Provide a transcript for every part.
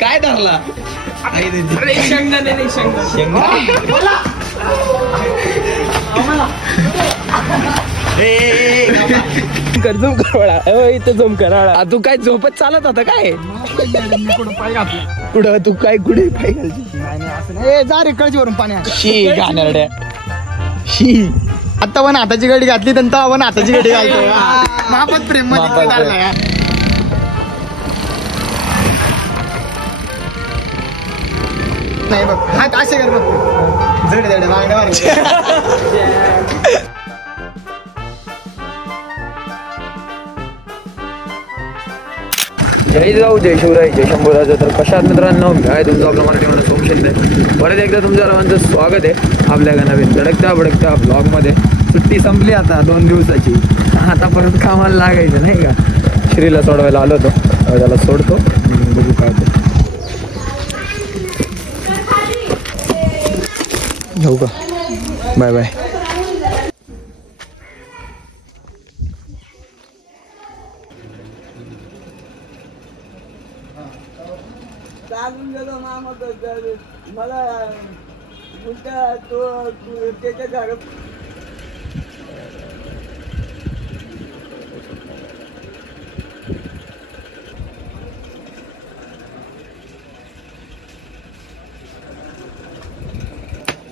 काय धरला झोम करवाळा इथं झोम कराळा. तू काय झोपत चालत होता काय? कुठं तू काय कुठे पाय घालची? जा रे कळजीवरून पाण्यात. शी गाणरड्या शी. आता वन हाताची गाडी घातली तर वन हाताची गाडी घालतो. मापत प्रेम नाही बघ. हात असे कर बघ. जड जड मागण्यावर. जय जाऊ जय शिवराय जय शंभूराज. तर कशात मित्रांनो, काय तुमचं आपलं मराठी म्हणून सोम शिंदे परत एकदा तुमच्या सर्वांचं स्वागत आहे आपल्या नवीन धडकता भडकता ब्लॉगमध्ये. सुट्टी संपली आता 2 दिवसाची. आता परत कामाला लागायचं नाही का. श्रीला सोडवायला आलो होतो, त्याला सोडतो बघू काय होतं. घेऊ का? Bye bye. मला तो त्याच्या घरात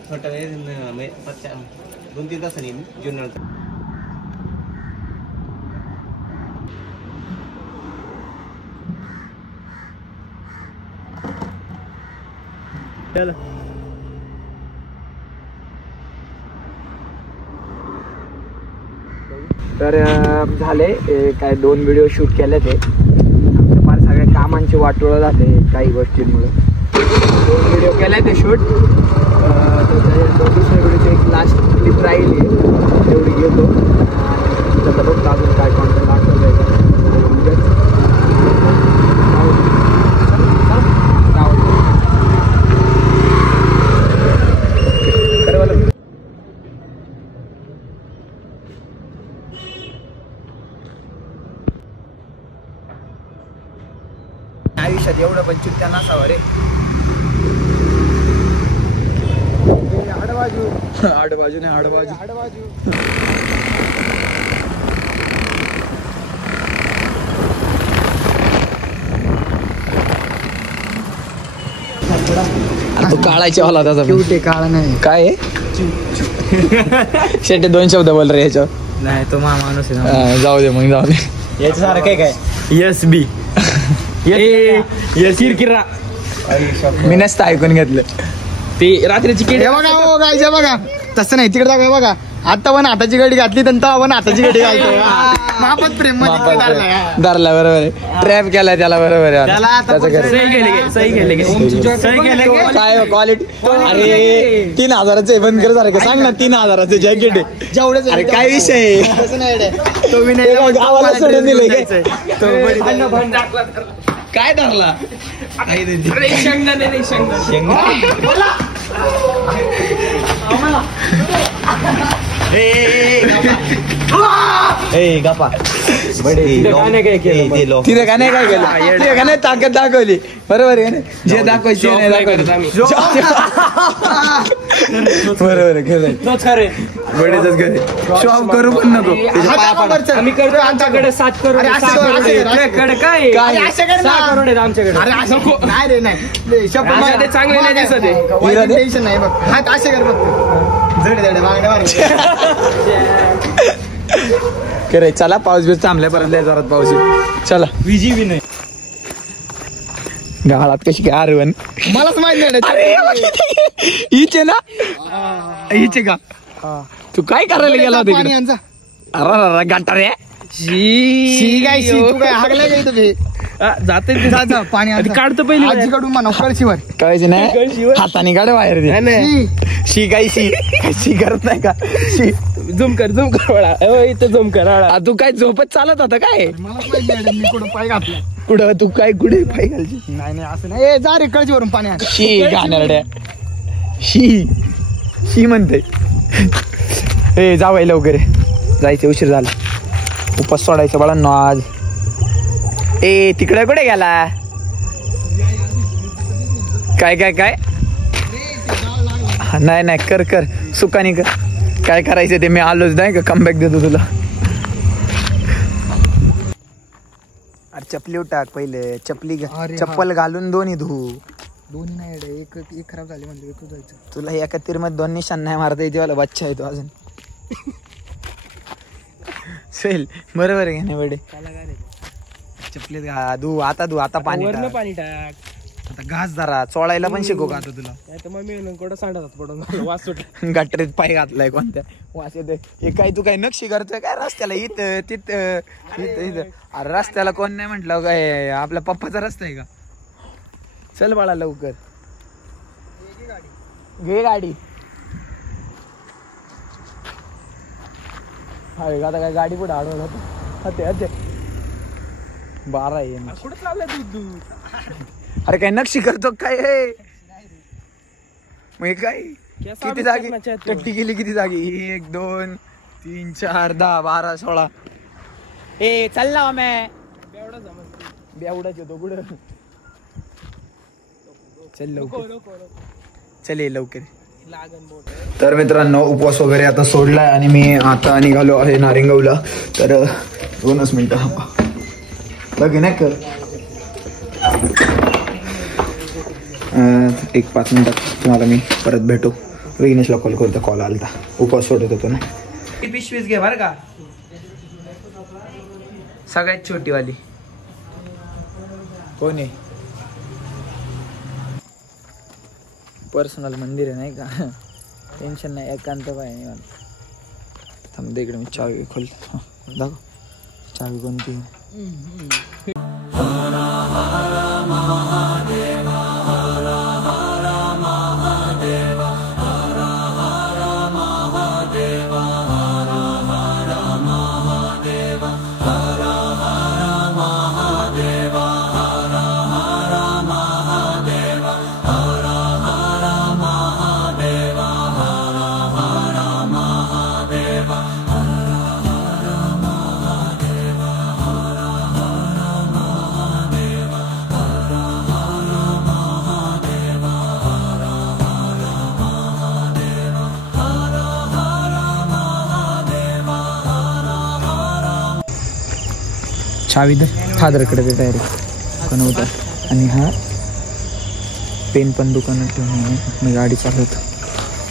छोटा 2-3 तासांनी जुन्नर. तर झाले काय 2 व्हिडिओ शूट केले ते. मला सगळ्या कामांची वाटोळं झाले काही गोष्टींमुळे. 2 व्हिडिओ केले ते शूट. दुसऱ्या व्हिडिओची एक लास्ट क्लिप राहिली तेवढी घेतो. त्याचा बघतो अजून काय कॉन्टेंट दाखवलं आहे का. आयुष्यात एवढं पण चिंता नसावं रे. आडबाजू नाही आडबाजू. तो काळाच्या वाला त्याचा शेवटी काळा नाही काय शेटे 2 शब्द बोल रे याच्यावर. नाही तो माणूस आहे. जाऊ दे मग जाऊ दे. याच्यासारखं काय यस बी किरकिरा. मी नसतं ऐकून घेतलं ते रात्रीची किडे बघा. हो गायच्या बघा. तसं नाही तिकडे जागा बघा. आता वन हाताची गाडी घातली तर वन हाताची गाडी घालतो. मापत प्रेम धरला बरोबर आहे. ट्रॅप केलाय त्याला बरोबर आहे. काय क्वालिटी. अरे 3000चे बंद कर सारखं सांग ना. 3000चे जॅकेट आहे जेवढेच. अरे काय विषय तो मी नाही गावाला सोडून दिले काय धरला. तिथे का नाही काय केलं. तिथे का नाही ताकद दाखवली बरोबर आहे. जे दाखवायची नाही दाखवली बरोबर आहे. शॉप करू पण नको. आम्ही करतो आमच्याकडे 7 करोड काय 6 करोड आहेत आमच्याकडे. नाही रे नाही चांगले नाही दिसत. टेन्शन नाही बघ. हात असे कर बघ. जड जड मागण्यावर. करे चला. पाऊस बीस थांबलाय परत जोरात पाऊस. चला विजी बी नाही गाळात कशी काय आरवण मलाच माहिती नाही. हिचे ना हिचे का तू काय करायला गेला होता पाणी यांचा. अरे गाठार आहे. तू काय हागलाय का इथं जाते पाणी काढतो पहिले. आजीकडून म्हणा कळशीवर कळशी नाही हाताने गाडी बाहेर दे. शी काय शी करत नाही का. शी झुम कर इथं झुम कराळा. तू काय झोपत चालत होता काय. मी कुठं पाय घातला. कुठं तू काय कुठे पाय घालची. नाही असं नाही. जा रे कळशीवरून पाण्यात. शी गाणरड्या शी म्हणते. जावं लवकर जायचं उशीर झाला. उपास सोडायचं बाळांनो आज. तिकडे कुठे गेला. काय काय काय नाही नाही कर कर सुखानी कर काय करायचं ते मी आलोच नाही का कमबॅक देतो तुला. अरे चपली टाक पहिले चपली चप्पल घालून दोन्ही धू. दोन्ही नाही एक खराब झाली म्हणजे एकच जायचं. तुला एका तीरमध्ये 2 निशाण नाही मारता येते वाला बच्चा आहे तो अजून. सेल बरोबर आहे नाही बेडे चपलीत धू आता पाणी वरनं टाक. पाणी टाक. आता घास जरा चोळायला पण शिकू का आता तुला. नाही तर मग मी कुठं सांडतात पडून वास सुट. गटरीत पाय घातलाय कोणत्या वास येतोय. हे काय तू काय नक्षी करतोय काय रस्त्याला इथं तिथं इथं इथं. अरे रस्त्याला कोण नाही म्हटलं काय आपल्या पप्पाचा रस्ता आहे का. चल बाळा लवकर घे गाडी. आता काय गाडी पुढे अडवलं होते 12 आहे. कुठं लावलं दूध. अरे काय नक्षी करतो काय हे मग हे काय किती जागी टट्टी गेली किती जागी 1 2 3 4 10 12 16. ए चालला मैं बेवडाच येतो कुठं. चल लवकर चल ये लवकर. तर मित्रांनो उपवास वगैरे आता सोडलाय आणि मी आता निघालो आहे नारिंगावला. तर 2 मिनिटं बघ नाही कर 1-5 मिनिटात तुम्हाला मी परत भेटू. विघ्नेशला कॉल करतो. कॉल आलता उपवास सोडत होतो ना. पिशवीच घे बरं का सगळ्यात छोटी वाली. कोण आहे पर्सनल मंदिर आहे नाही का. टेन्शन नाही एकांत पाय नाही. थांब इकडे मी चावी खोलतो दाखव चावी कोणती. चावी दर फादरकडे दे डायरेक्ट पण होता. आणि हा पेन पण दुकानात ठेवून मी गाडी चालवतो.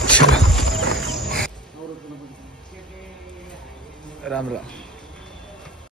चला राम राम.